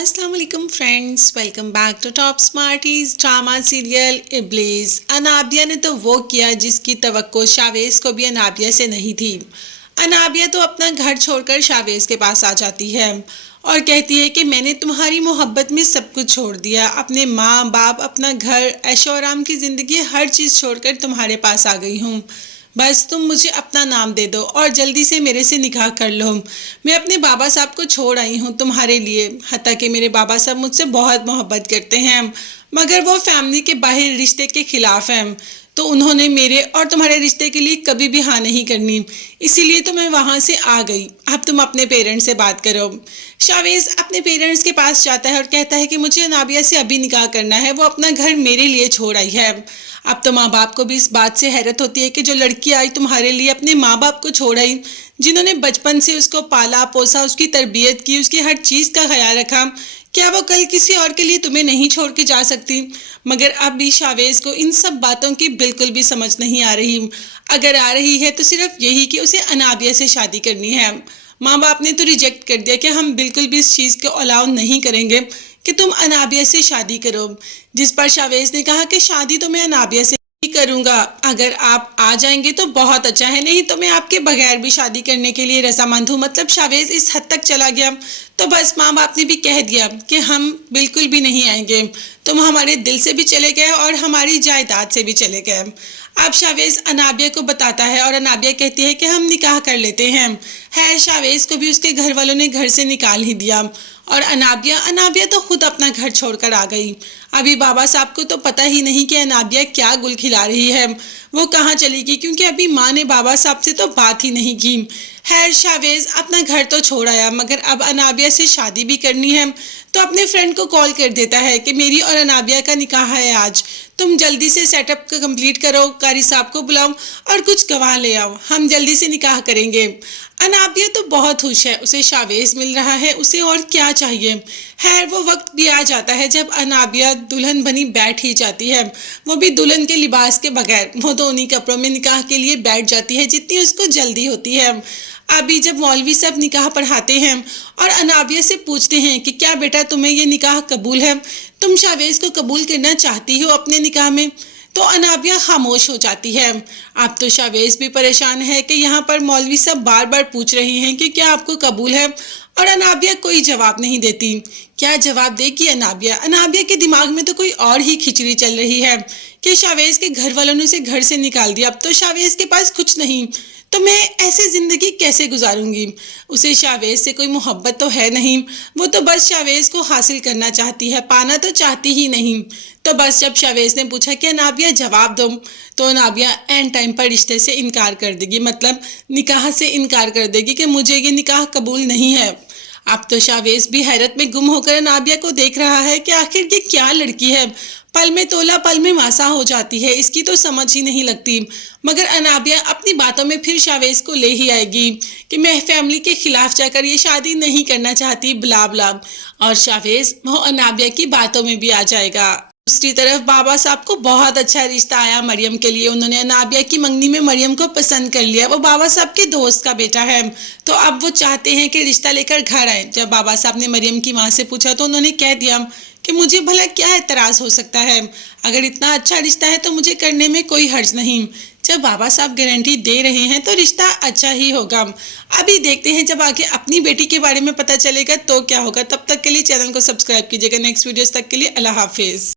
अस्सलाम वालेकुम friends, welcome back to top smarties. Drama serial Iblees. Anabia ने तो वो किया जिसकी तवक्को शावेज को भी अनाबिया से नहीं थी। अनाबिया तो अपना घर छोड़कर शावेज के पास आ जाती है और कहती है कि मैंने तुम्हारी मोहब्बत में सब कुछ छोड़ दिया, अपने माँ बाप, अपना घर, ऐशो आराम की ज़िंदगी, हर चीज़ छोड़कर तुम्हारे पास आ गई हूँ। बस तुम मुझे अपना नाम दे दो और जल्दी से मेरे से निकाह कर लो। मैं अपने बाबा साहब को छोड़ आई हूँ तुम्हारे लिए। हत्ता कि मेरे बाबा साहब मुझसे बहुत मोहब्बत करते हैं, मगर वो फैमिली के बाहर रिश्ते के खिलाफ हैं, तो उन्होंने मेरे और तुम्हारे रिश्ते के लिए कभी भी हाँ नहीं करनी, इसीलिए तो मैं वहाँ से आ गई। अब तुम अपने पेरेंट्स से बात करो। शावेज अपने पेरेंट्स के पास जाता है और कहता है कि मुझे अनाबिया से अभी निकाह करना है, वो अपना घर मेरे लिए छोड़ आई है। अब तो माँ बाप को भी इस बात से हैरत होती है कि जो लड़की आई तुम्हारे लिए अपने माँ बाप को छोड़ आई, जिन्होंने बचपन से उसको पाला पोसा, उसकी तरबियत की, उसकी हर चीज़ का ख्याल रखा, क्या वो कल किसी और के लिए तुम्हें नहीं छोड़ के जा सकती? मगर अब भी शावेज को इन सब बातों की बिल्कुल भी समझ नहीं आ रही। अगर आ रही है तो सिर्फ यही कि उसे अनाबिया से शादी करनी है। माँ बाप ने तो रिजेक्ट कर दिया कि हम बिल्कुल भी इस चीज़ को अलाउ नहीं करेंगे कि तुम अनाबिया से शादी करो। जिस पर शावेज ने कहा कि शादी तो मैं अनाबिया से ही करूंगा, अगर आप आ जाएंगे तो बहुत अच्छा है, नहीं तो मैं आपके बगैर भी शादी करने के लिए रजामंद हूँ। मतलब शावेज इस हद तक चला गया, तो बस माँ बाप ने भी कह दिया कि हम बिल्कुल भी नहीं आएंगे, तुम हमारे दिल से भी चले गए और हमारी जायदाद से भी चले गए। अब शावेज अनाबिया को बताता है और अनाबिया कहती है कि हम निकाह कर लेते हैं। खैर शावेज को भी उसके घर वालों ने घर से निकाल ही दिया और अनाबिया तो खुद अपना घर छोड़कर आ गई। अभी बाबा साहब को तो पता ही नहीं कि अनाबिया क्या गुल खिला रही है, वो कहाँ चली गई, क्योंकि अभी माँ ने बाबा साहब से तो बात ही नहीं की। खैर शावेज अपना घर तो छोड़ आया, मगर अब अनाबिया से शादी भी करनी है, तो अपने फ्रेंड को कॉल कर देता है कि मेरी और अनाबिया का निकाह है आज, तुम जल्दी से सेटअप कंप्लीट करो, कारी साहब को बुलाओ और कुछ गवाह ले आओ, हम जल्दी से निकाह करेंगे। अनाबिया तो बहुत खुश है, उसे शावेज मिल रहा है, उसे और क्या चाहिए। खैर वो वक्त भी आ जाता है जब अनाबिया दुल्हन बनी बैठ ही जाती है, वो भी दुल्हन के लिबास के बगैर। वो तो उन्हीं कपड़ों में निकाह के लिए बैठ जाती है जितनी उसको जल्दी होती है। अभी जब मौलवी साहब निकाह पढ़ाते हैं और अनाबिया से पूछते हैं कि क्या बेटा तुम्हें ये निकाह कबूल है, तुम शावेज को कबूल करना चाहती हो अपने निकाह में, तो अनाबिया खामोश हो जाती है। अब तो शावेज भी परेशान है कि यहाँ पर मौलवी साहब बार बार पूछ रही हैं कि क्या आपको कबूल है, और अनाबिया कोई जवाब नहीं देती। क्या जवाब देगी अनाबिया के दिमाग में तो कोई और ही खिचड़ी चल रही है कि शावेज के घर वालों ने उसे घर से निकाल दिया, अब तो शावेज के पास कुछ नहीं, तो मैं ऐसे ज़िंदगी कैसे गुजारूंगी। उसे शावेज से कोई मोहब्बत तो है नहीं, वो तो बस शावेज को हासिल करना चाहती है, पाना तो चाहती ही नहीं। तो बस जब शावेज ने पूछा कि अनाबिया जवाब दो, तो अनाबिया एंड टाइम पर रिश्ते से इनकार कर देगी, मतलब निकाह से इनकार कर देगी कि मुझे ये निकाह कबूल नहीं है। अब तो शावेज भी हैरत में गुम होकर अनाबिया को देख रहा है कि आखिर ये क्या लड़की है, पल में तोला पल में मासा हो जाती है, इसकी तो समझ ही नहीं लगती। मगर अनाबिया अपनी बातों में फिर शावेज को ले ही आएगी कि मैं फैमिली के खिलाफ जाकर ये शादी नहीं करना चाहती, ब्ला ब्ला, और शावेज वो अनाबिया की बातों में भी आ जाएगा। दूसरी तरफ बाबा साहब को बहुत अच्छा रिश्ता आया मरियम के लिए, उन्होंने अनाबिया की मंगनी में मरियम को पसंद कर लिया, वो बाबा साहब के दोस्त का बेटा है, तो अब वो चाहते हैं कि रिश्ता लेकर घर आए। जब बाबा साहब ने मरियम की माँ से पूछा तो उन्होंने कह दिया कि मुझे भला क्या एतराज़ हो सकता है, अगर इतना अच्छा रिश्ता है तो मुझे करने में कोई हर्ज नहीं। जब बाबा साहब गारंटी दे रहे हैं तो रिश्ता अच्छा ही होगा। अभी देखते हैं जब आगे अपनी बेटी के बारे में पता चलेगा तो क्या होगा। तब तक के लिए चैनल को सब्सक्राइब कीजिएगा। नेक्स्ट वीडियोस तक के लिए अल्लाह हाफिज़।